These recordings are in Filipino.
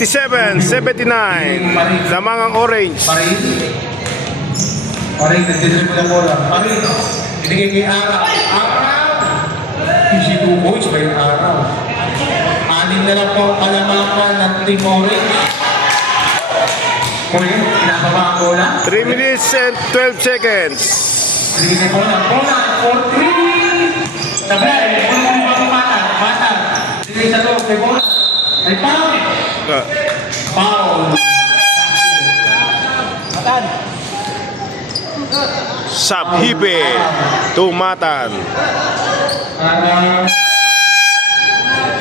$87.79 lamang ang orange. Paring, nagdidrip mo na bola. Paring, binigay kay Araw. Easy 2 points by Araw. Anim na lang po kalamakan ng Team Orange. Kaya, pinapaba ang bola. 3 minutes and 12 seconds. Binigay kay bola. Bola, 4-3. Tabay, bola mo ba Matan. Binigay sa loob kay bola. Ay, foul. Foul. Matan. Sabhibe Tumatan.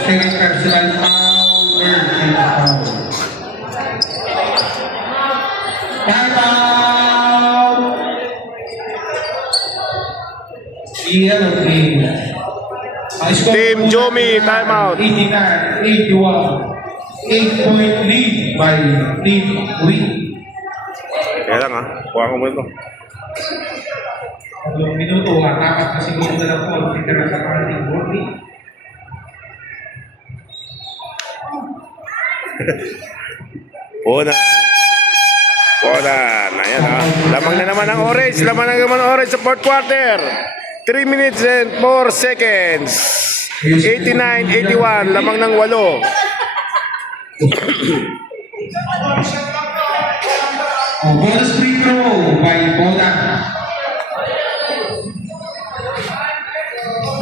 Second personal foul. Time out. Yellow team. Team Jomi, time out. 89-81. 8-point lead by Team Win. Kaya lang kuha ko mo ito. 2 minuto, apat na segundo na lang po. Titira sa parating Bordy. Una. Ayan lamang na naman ang orange. Lamang na naman ang orange sa fourth quarter. 3 minutes and 4 seconds. 89-81. Lamang ng 8. Bonus free throw by Bola.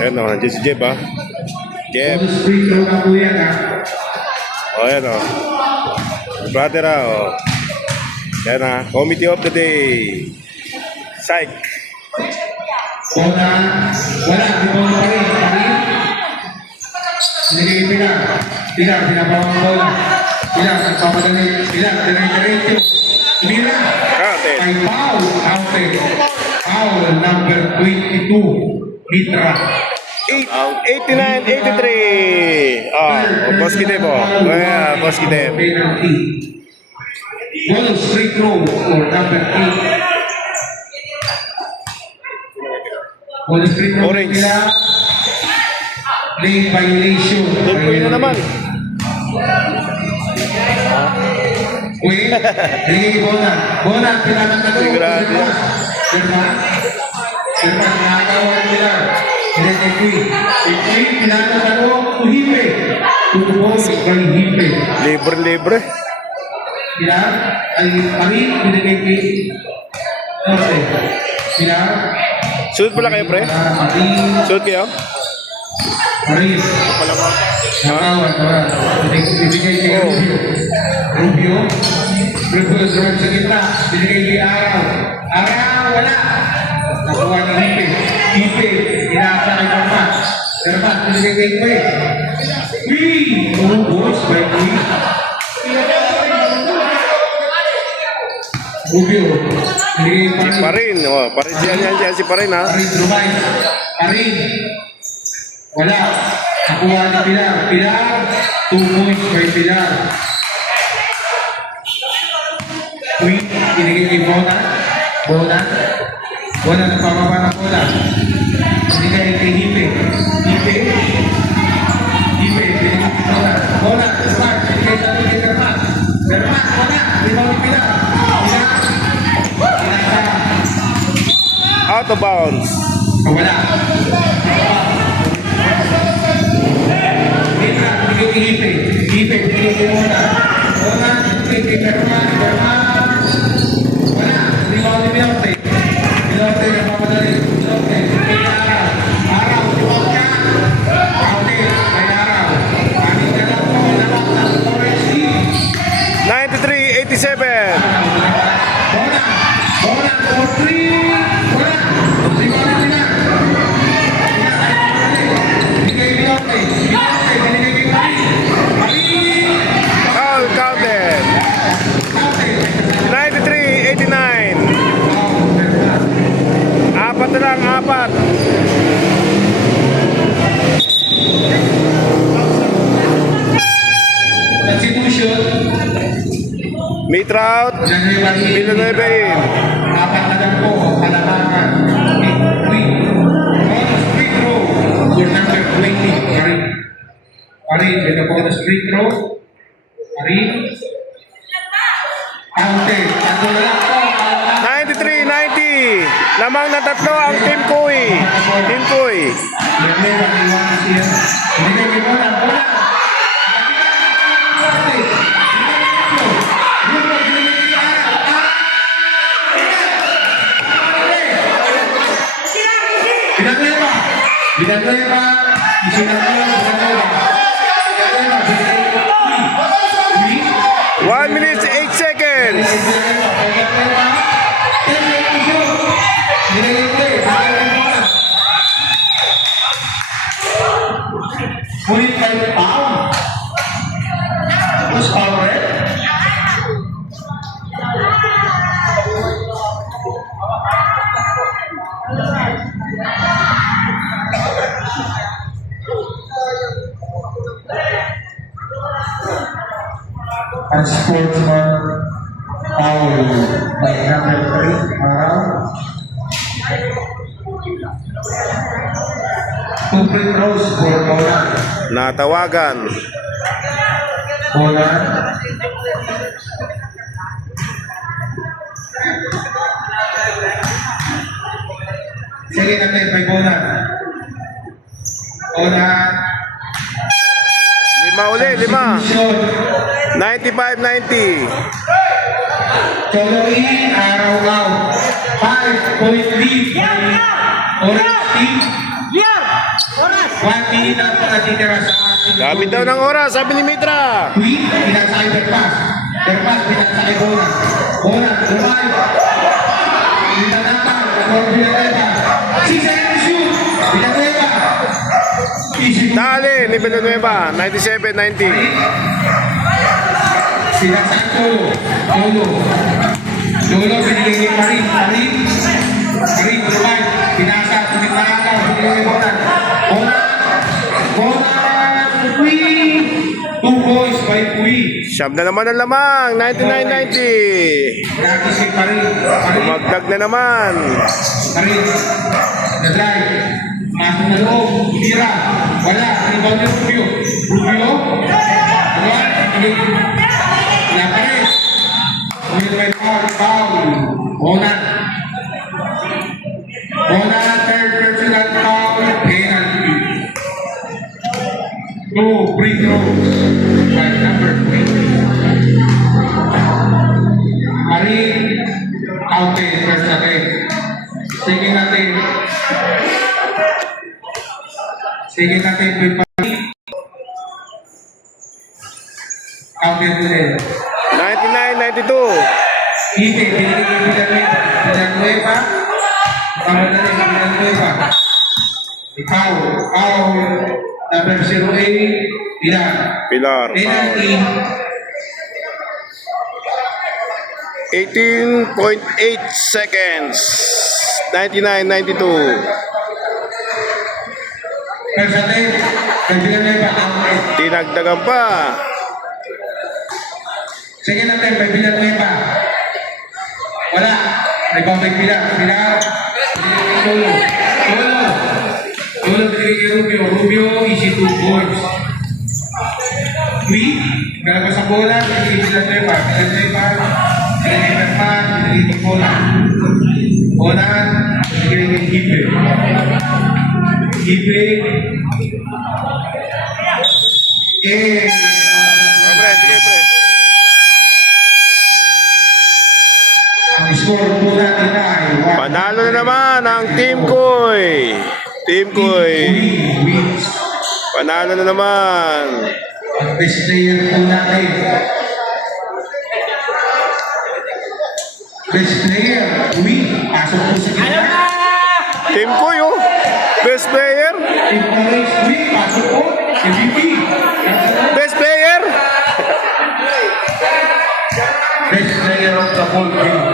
Ayan nandiyan si Jeb Jeb. Bonus free throw na po yan Ayan brother Ayan committee of the day. Psych. Bola. Wala. Di bola pa rin. Sinigay Pilar. Pinapawang bola. Pilar. Nagpapadali. Pilar. Diretso. Mira. Ay foul. Foul number 22. Mitra. 89-83. Boski Debo. Boski Debo. Penalty. Bonus free throw for number 8. Bonus free throw Orange. nila. Lane violation. Tulpoy na naman. Wait. Bigay Bona. Pinapagkatuloy. Sigurado yan. Sirma. Nakakawag nila. Pinapagkatuloy. Pinapagkatuloy. Uhipe. Tutubos kay Hipe. Libre. Pilar. Ay Parin. Pinagay kay Norte. Pilar. Suot pala kayo, pre? Suot kayo? Parin. Nakawag. Ibigay kay Rubio. Rubio sa gitna. Binigay kay Araw. Wala. Nakuha ng Hipe. Inaasa kay Karmat. Binigay kay Hipe. Ubos by Queen. Rubio. Si Parin. Parin siya si Parin Parin Drumay. Parin. Wala. Nakuha ni Pilar. 2 points by Pilar. Queen, binigay kay Bona, nagpapaba ng bola. Binigay kay Hipe, binigay kay Bona, start, binigay sa atin kay Germat, wala, limaw ni Pilar, out of bounds. Wala. Binigay kay Hipe, binigay kay Bona, binigay kay Germat, Bilote nagpapadali. Bilote. Araw. Tiwag ka. Bilote. Kay Araw. Amin ka lang po. Nabak ng Orange Team. Institution. Mitrout, Villanueva in. Apat na lang po, Kalamangan. Bonus free throw for number 20, Marie. Marie, with the bonus free throw. Marie. Ante, tatlo na lang po. 93-90. Lamang na tatlo ang Team Kuy. Team Kuy. Villanueva, 1 minute 8 seconds. Who's power? And sportsman foul by number 3, Maraw. 2 free throws for Bolan. Natawagan. Bolan. Sige natin by Bolan. Bolan. Lima uli, lima. Shot. 95-90. Tuloy, araw out. 5-point lead by Orange Team. 1 minute na natitira sa ating Gamit daw ng oras, sabi ni Mitra. Quick, pinasakay Berpas. Berpas, pinasakay Bolan. Bolan, revive. Pinatapang, Villanueva. 6 seconds shoot. Villanueva. Easy move. Dali ni Villanueva, 97-90. Pinasakay Cholo. Cholo. Cholo, binigay ni Marin. Marin. Marin, revive. Pinasa, pinaka, binigay ni Bolan. Bolan. Bolan. Queen. 2 points by Queen. Siyam na naman ang lamang, 99-90. Gratis si Marin. Marin. Magdag na naman. Marin. The drive. Masok na loob. Tira. Wala. Rebound ni Rubio. Rubio. Wala. Wala pa rin. Will by foul. Bonan. Bonan. Third personal foul. Penalty. 2 free throws by number 20. Marin. Outed. First again. Sige natin. Sige natin. Outed ulit. 99-92. Ite, binigay kay Villanueva. Villanueva. Tama na rin, Villanueva. Ikaw, number 08, Pilar. Pilar, Penalty. 18.8 seconds. 99-92. First attempt, kay Villanueva, outed. Dinagdagan pa. Second attempt, kay Villanueva. Wala. Rebound kay Pilar. Pilar. Solo. Solo binigay kay Rubio. Rubio, easy 2 points. Quick. Galabas sa bola. Binigay Villanueva. Villanueva. Binigay Berman. Binigay kay bola. Bola. Binigay kay Hipe. Hipe. Pre, sige pre. Ang score po natin ay Panalo na naman ang Team Koy. Team Koy. wins. Panalo na naman. Ang best player po natin. Best player, win. Pasok po sa gitna. Team Koy oh. Best player. Team Orange, win. Pasok po. MVP. Best player. Best player of the whole game.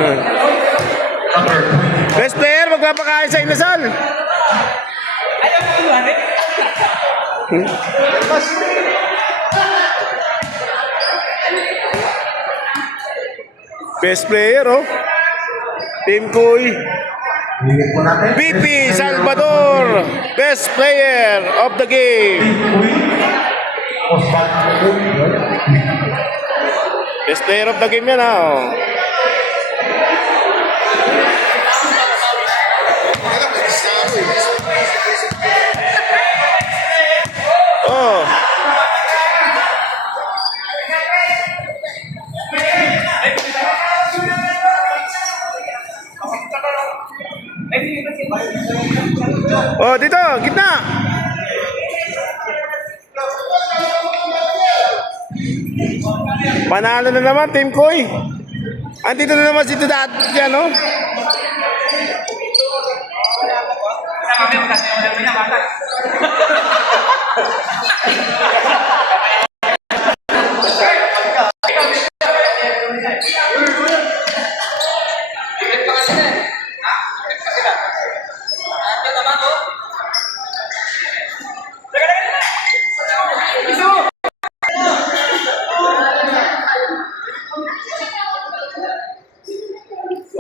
Number 20. Best player, magpapakain sa inasal. Best player, oh. Team Koy. Hingit po natin. BP Salvador, best player of the game. Best player of the game yan, oh. Oh. Oh, dito, gitna. Panalo na naman, Team Koy. Andito na naman si Tudat, yan, no?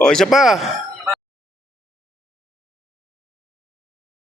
O, isa pa.